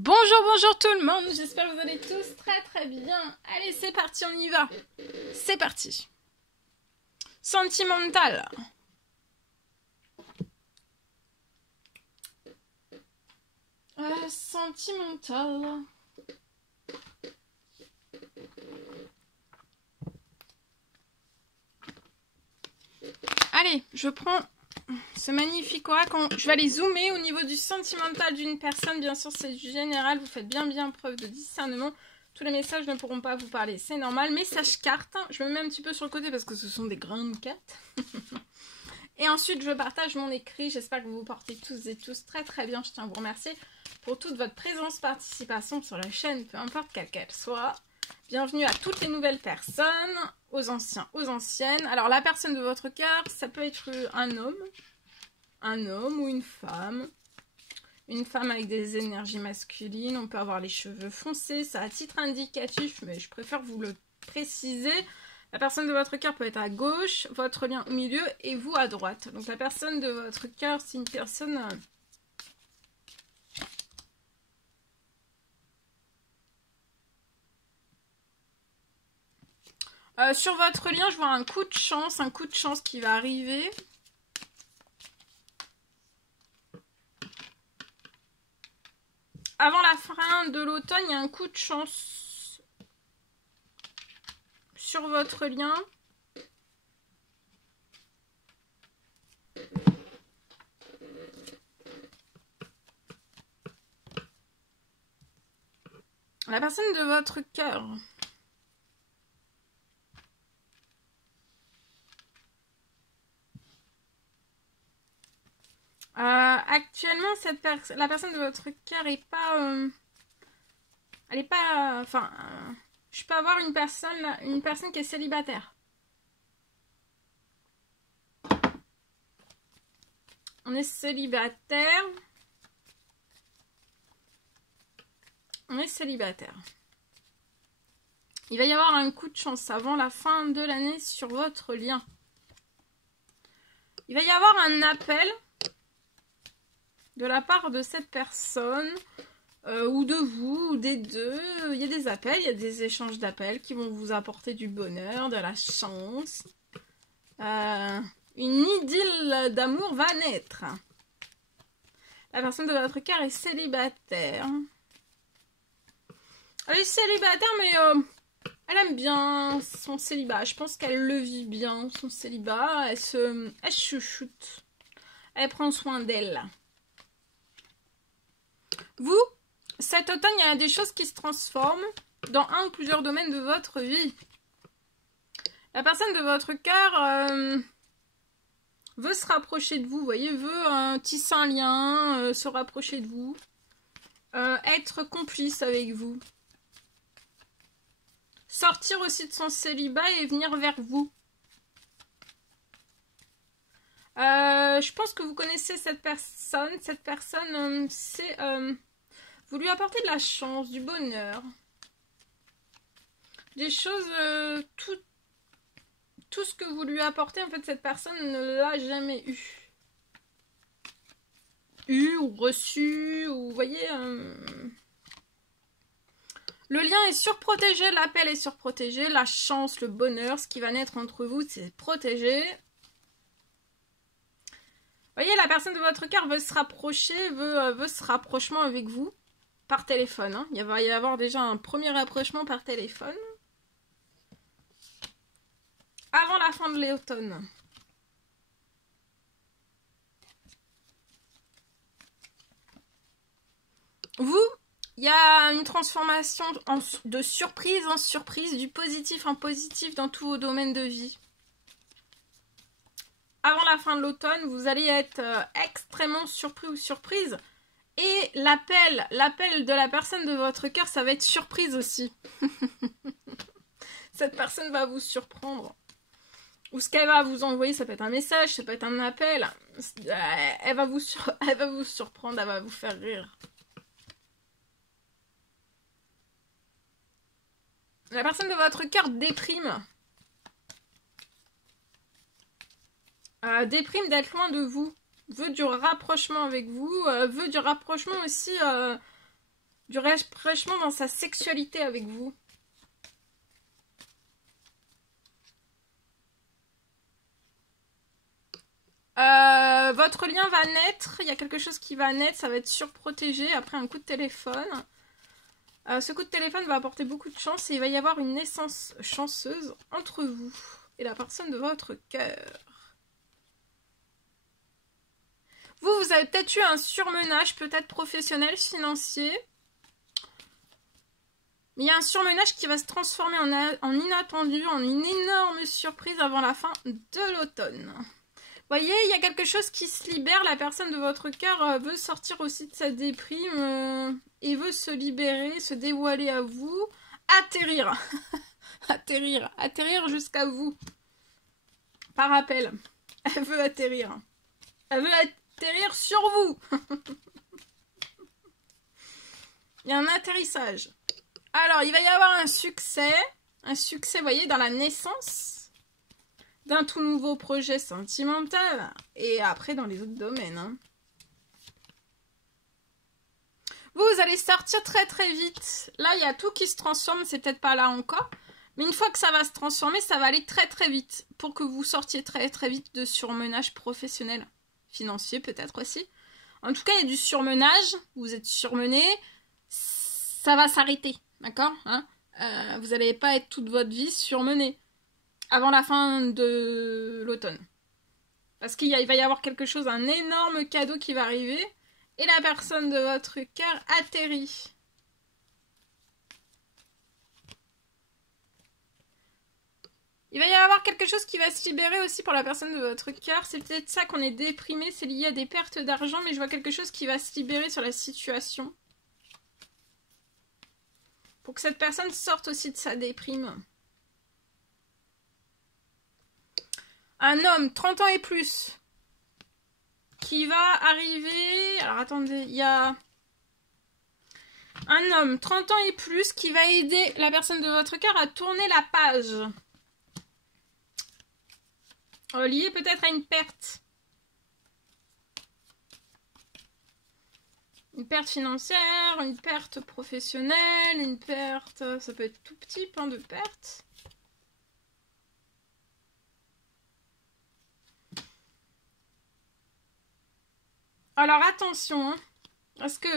Bonjour, bonjour tout le monde, j'espère que vous allez tous très bien. Allez, c'est parti, on y va. C'est parti. Sentimental. Sentimental. Allez, je prends ce magnifique oracle. Je vais aller zoomer au niveau du sentimental d'une personne. Bien sûr, c'est du général. Vous faites bien preuve de discernement. Tous les messages ne pourront pas vous parler, c'est normal. Message carte. Je me mets un petit peu sur le côté parce que ce sont des grandes cartes. Et ensuite, je partage mon écrit. J'espère que vous vous portez tous et tous très bien. Je tiens à vous remercier pour toute votre présence, participation sur la chaîne, peu importe quelle qu'elle soit. Bienvenue à toutes les nouvelles personnes, aux anciens, aux anciennes. Alors, la personne de votre cœur, ça peut être un homme ou une femme. Une femme avec des énergies masculines. On peut avoir les cheveux foncés, ça à titre indicatif, mais je préfère vous le préciser. La personne de votre cœur peut être à gauche, votre lien au milieu et vous à droite. Donc la personne de votre cœur, c'est une personne... sur votre lien, je vois un coup de chance qui va arriver. Avant la fin de l'automne, il y a un coup de chance sur votre lien. La personne de votre cœur. Actuellement, la personne de votre cœur est pas... elle est pas... Enfin, je peux avoir une personne qui est célibataire. On est célibataire. On est célibataire. Il va y avoir un coup de chance avant la fin de l'année sur votre lien. Il va y avoir un appel de la part de cette personne, ou de vous, ou des deux. Il y a des appels, il y a des échanges d'appels qui vont vous apporter du bonheur, de la chance. Une idylle d'amour va naître. La personne de votre cœur est célibataire. Elle est célibataire, mais elle aime bien son célibat. Je pense qu'elle le vit bien, son célibat. Elle chouchoute. Elle prend soin d'elle. Vous, cet automne, il y a des choses qui se transforment dans un ou plusieurs domaines de votre vie. La personne de votre cœur veut se rapprocher de vous, vous voyez, veut tisser un lien, se rapprocher de vous, être complice avec vous. Sortir aussi de son célibat et venir vers vous. Je pense que vous connaissez cette personne. Cette personne, c'est... vous lui apportez de la chance, du bonheur. Des choses... tout ce que vous lui apportez, en fait, cette personne ne l'a jamais eu ou reçu, ou vous voyez... Le lien est surprotégé, l'appel est surprotégé, la chance, le bonheur, ce qui va naître entre vous, c'est protégé. Vous voyez, la personne de votre cœur veut se rapprocher, veut ce rapprochement avec vous par téléphone. Hein. Il va y avoir déjà un premier rapprochement par téléphone. Avant la fin de l'automne. Vous, il y a une transformation de surprise en surprise, du positif en positif dans tous vos domaines de vie. Avant la fin de l'automne, vous allez être extrêmement surpris ou surprise. Et l'appel de la personne de votre cœur, ça va être surprise aussi. Cette personne va vous surprendre. Ou ce qu'elle va vous envoyer, ça peut être un message, ça peut être un appel. Elle va vous surprendre, elle va vous faire rire. La personne de votre cœur déprime. Déprime d'être loin de vous. Veut du rapprochement avec vous. Veut du rapprochement aussi du rapprochement dans sa sexualité avec vous. Votre lien va naître, il y a quelque chose qui va naître, ça va être surprotégé après un coup de téléphone. Ce coup de téléphone va apporter beaucoup de chance et il va y avoir une naissance chanceuse entre vous et la personne de votre cœur. Vous avez peut-être eu un surmenage, peut-être professionnel, financier. Mais il y a un surmenage qui va se transformer en inattendu, en une énorme surprise avant la fin de l'automne. Vous voyez, il y a quelque chose qui se libère. La personne de votre cœur veut sortir aussi de sa déprime et veut se libérer, se dévoiler à vous, atterrir. Atterrir jusqu'à vous. Par appel. Elle veut atterrir. Elle veut atterrir sur vous. Il y a un atterrissage. Alors, il va y avoir un succès. Un succès, vous voyez, dans la naissance d'un tout nouveau projet sentimental. Et après, dans les autres domaines. Hein. Vous allez sortir très très vite. Là, il y a tout qui se transforme. C'est peut-être pas là encore. Mais une fois que ça va se transformer, ça va aller très très vite. Pour que vous sortiez très très vite de surmenage professionnel. Financier peut-être aussi. En tout cas, il y a du surmenage. Vous êtes surmené. Ça va s'arrêter. D'accord, hein, vous n'allez pas être toute votre vie surmenée avant la fin de l'automne. Parce qu'il va y avoir quelque chose, un énorme cadeau qui va arriver. Et la personne de votre cœur atterrit. Il va y avoir quelque chose qui va se libérer aussi pour la personne de votre cœur. C'est peut-être ça qu'on est déprimé, c'est lié à des pertes d'argent. Mais je vois quelque chose qui va se libérer sur la situation. Pour que cette personne sorte aussi de sa déprime. Un homme, 30 ans et plus, qui va arriver... Alors attendez, il y a... Un homme, 30 ans et plus, qui va aider la personne de votre cœur à tourner la page. Lié peut-être à une perte. Une perte financière, une perte professionnelle, une perte... Ça peut être tout petit, plein de pertes. Alors attention, hein, parce que,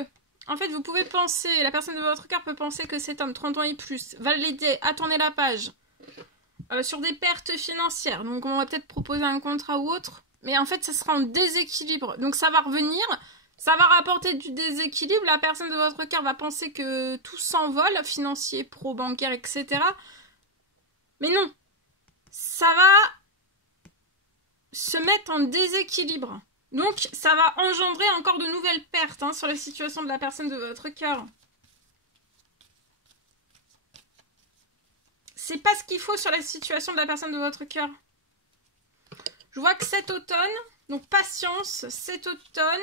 en fait, vous pouvez penser, la personne de votre cœur peut penser que cet homme, 30 ans et plus, va l'aider à tourner la page sur des pertes financières. Donc on va peut-être proposer un contrat ou autre, mais en fait, ça sera en déséquilibre. Donc ça va revenir... Ça va rapporter du déséquilibre. La personne de votre cœur va penser que tout s'envole, financier, pro, bancaire, etc. Mais non. Ça va se mettre en déséquilibre. Donc, ça va engendrer encore de nouvelles pertes hein, sur la situation de la personne de votre cœur. C'est pas ce qu'il faut sur la situation de la personne de votre cœur. Je vois que cet automne, donc patience, cet automne...